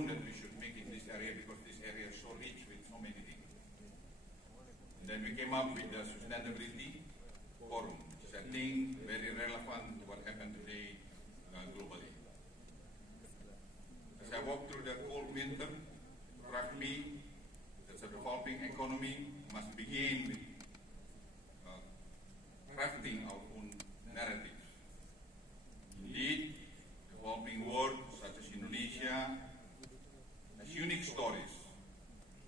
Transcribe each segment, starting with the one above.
forum that we should make in this area because this area is so rich with so many things. And then we came up with the Sustainability Forum, which is, I think, very relevant to what happened today globally. As I walk through the cold winter, it struck me that the developing economy must begin with crafting our own narratives. Indeed, developing world such as Indonesia has unique stories,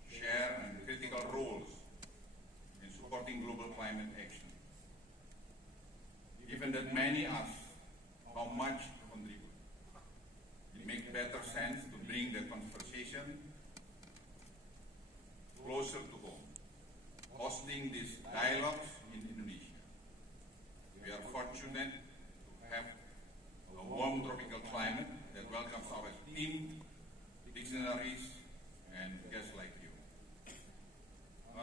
share and critical roles in supporting global climate action. Given that many ask how much to contribute, it makes better sense to bring the conversation closer to home, hosting these dialogues in Indonesia. We are fortunate to have a warm tropical climate that welcomes our esteemed dignitaries and guests like you.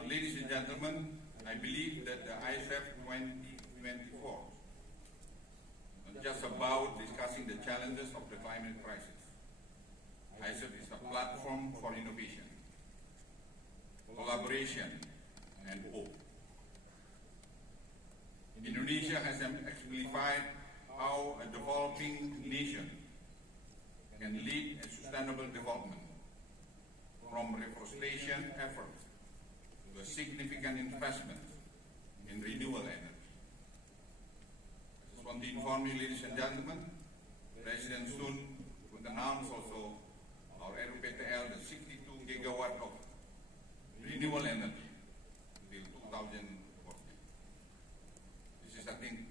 Ladies and gentlemen, I believe that the ISF 2024 is not just about discussing the challenges of the climate crisis. ISF is a platform for innovation, collaboration, and hope. Indonesia has exemplified how a developing nation can lead a sustainable development, from reforestation efforts to a significant investment in renewable energy. I just want to inform you, ladies and gentlemen, President Sun would announce also our RUPTL, the 62 gigawatt of renewable energy until 2040. This is, I think,